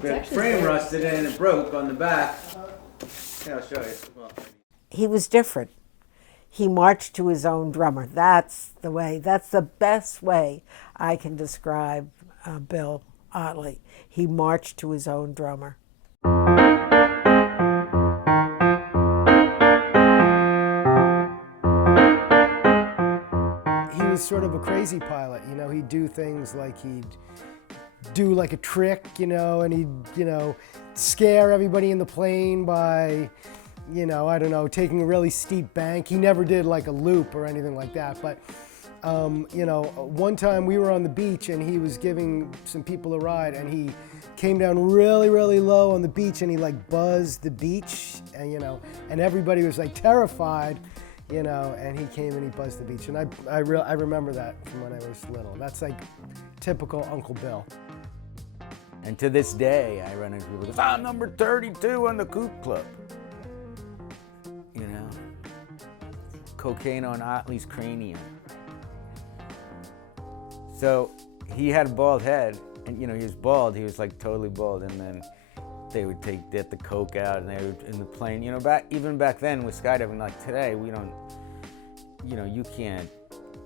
The frame rusted and it broke on the back. Yeah, I'll show you. Well, He was different. He marched to his own drummer. That's the best way I can describe Bill Ottley. He marched to his own drummer. He was sort of a crazy pilot, you know. He'd do things like he'd do like a trick, you know, and he'd, you know, scare everybody in the plane by, you know, I don't know, taking a really steep bank. He never did like a loop or anything like that, but you know, one time we were on the beach and he was giving some people a ride and he came down really, really low on the beach and he like buzzed the beach and, you know, and everybody was like terrified, you know, and he came and he buzzed the beach. And I remember that from when I was little. That's like typical Uncle Bill. and to this day, I run into people who go, number 32 on the Kook Club. You know, cocaine on Otley's cranium. So he had a bald head, and you know, he was bald, he was like totally bald, and then they would get the coke out and they would, in the plane, you know, even back then with skydiving, like today, we don't, you know, you can't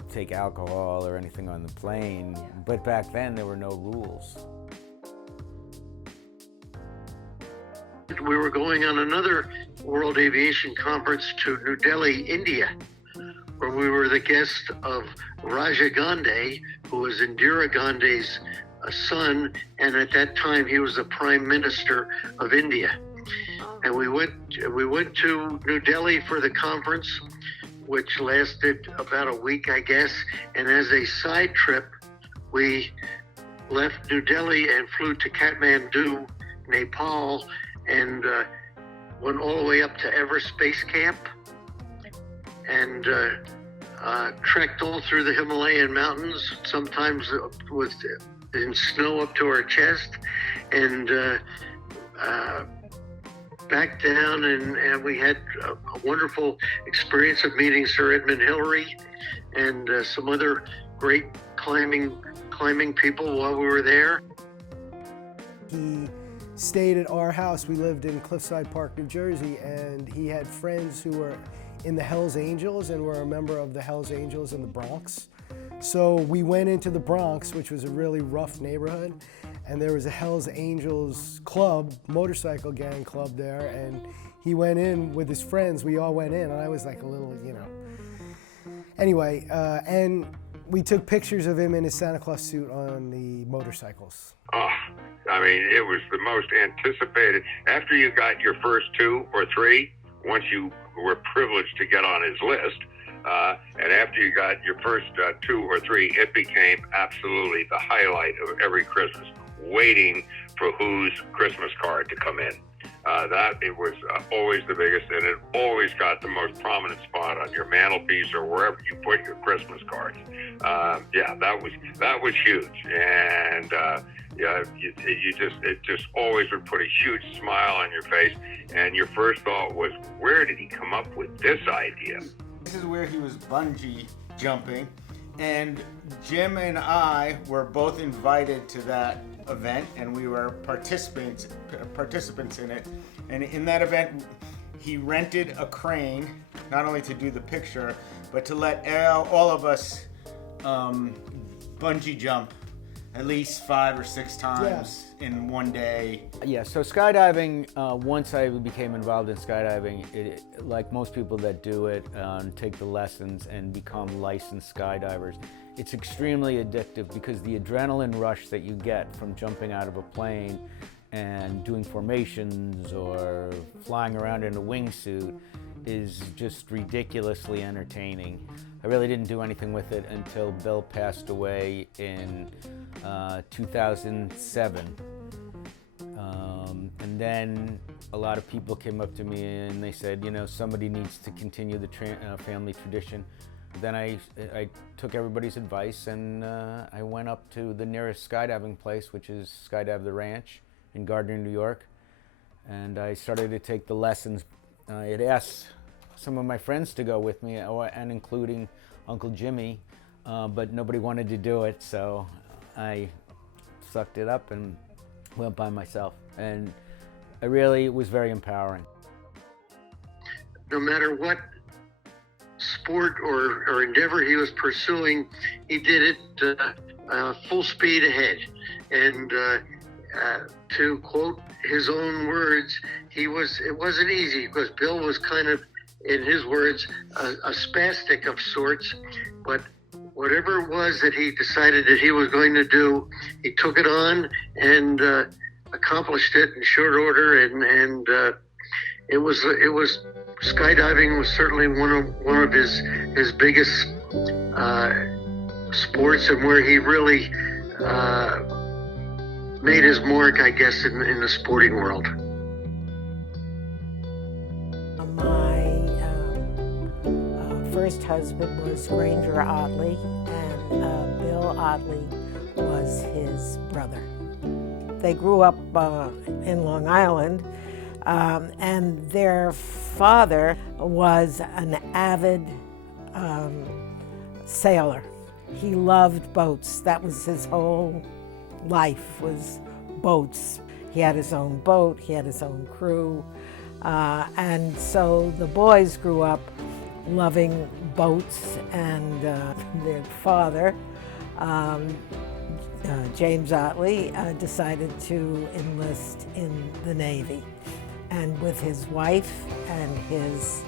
take alcohol or anything on the plane, but back then there were no rules. We were going on another World Aviation Conference to New Delhi, India, where we were the guest of Raja Gandhi, who was Indira Gandhi's son, and at that time he was the Prime Minister of India. And we went to New Delhi for the conference, which lasted about a week, I guess. And as a side trip, we left New Delhi and flew to Kathmandu, Nepal, and went all the way up to Everest Base Camp and trekked all through the Himalayan mountains, sometimes with in snow up to our chest, and back down, and we had a wonderful experience of meeting Sir Edmund Hillary and some other great climbing people while we were there. He stayed at our house. We lived in Cliffside Park, New Jersey, and he had friends who were in the Hells Angels and were a member of the Hells Angels in the Bronx. So we went into the Bronx, which was a really rough neighborhood, and there was a Hells Angels club, motorcycle gang club there, and he went in with his friends. We all went in, and I was like a little, you know. Anyway, and we took pictures of him in his Santa Claus suit on the motorcycles. Oh, I mean, it was the most anticipated. After you got your first 2 or 3, once you were privileged to get on his list, and after you got your first 2 or 3, it became absolutely the highlight of every Christmas, waiting for whose Christmas card to come in. It was always the biggest, and it always got the most prominent spot on your mantelpiece or wherever you put your Christmas cards. Yeah, that was huge, and yeah, it just always would put a huge smile on your face. And your first thought was, where did he come up with this idea? This is where he was bungee jumping, and Jim and I were both invited to that event, and we were participants in it. And in that event, he rented a crane, not only to do the picture, but to let all of us bungee jump at least 5 or 6 times in one day. Yeah, so skydiving, once I became involved in skydiving, like most people that do it, take the lessons and become licensed skydivers, it's extremely addictive because the adrenaline rush that you get from jumping out of a plane and doing formations or flying around in a wingsuit is just ridiculously entertaining. I really didn't do anything with it until Bill passed away in 2007. And then a lot of people came up to me and they said, you know, somebody needs to continue the family tradition. Then I took everybody's advice and I went up to the nearest skydiving place, which is Skydive the Ranch in Gardner, New York. And I started to take the lessons. I had asked some of my friends to go with me, and including Uncle Jimmy, but nobody wanted to do it, so I sucked it up and went by myself, and it was very empowering. No matter what sport or endeavor he was pursuing, he did it full speed ahead. And to quote his own words, it wasn't easy, because Bill was kind of, in his words, a spastic of sorts, but whatever it was that he decided that he was going to do, he took it on and accomplished it in short order. And it was skydiving was certainly one of his biggest sports, and where he really made his mark, I guess, in the sporting world. My first husband was Granger Ottley, and Bill Ottley was his brother. They grew up in Long Island, and their father was an avid sailor. He loved boats. That was his whole life, was boats. He had his own boat, he had his own crew, and so the boys grew up loving boats, and their father, James Ottley, decided to enlist in the Navy. And with his wife and his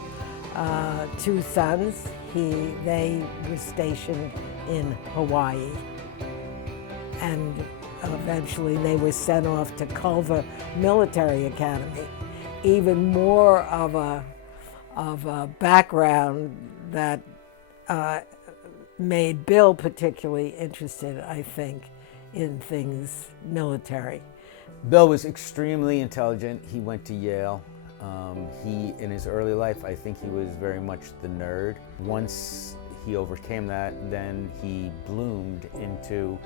2 sons, they were stationed in Hawaii. And eventually they were sent off to Culver Military Academy. Even more of a background that made Bill particularly interested, I think, in things military. Bill was extremely intelligent. He went to Yale. In his early life, I think he was very much the nerd. Once he overcame that, then he bloomed into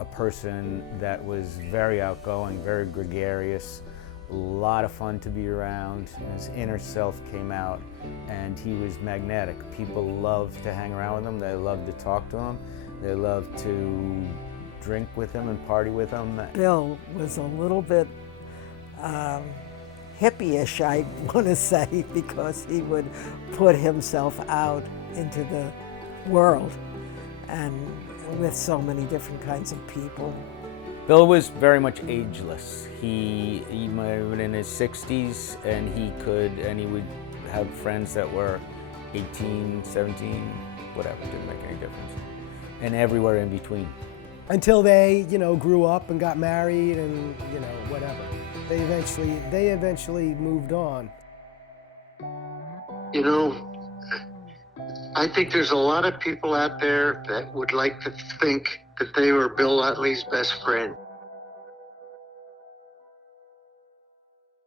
a person that was very outgoing, very gregarious, a lot of fun to be around. His inner self came out, and he was magnetic. People loved to hang around with him. They loved to talk to him. They loved to drink with him and party with him. Bill was a little bit hippie-ish, I want to say, because he would put himself out into the world and with so many different kinds of people. Bill was very much ageless. He might have been in his 60s, and he would have friends that were 18, 17, whatever, didn't make any difference. And everywhere in between. Until they, grew up and got married and, whatever. They eventually moved on. I think there's a lot of people out there that would like to think that they were Bill Ottley's best friend.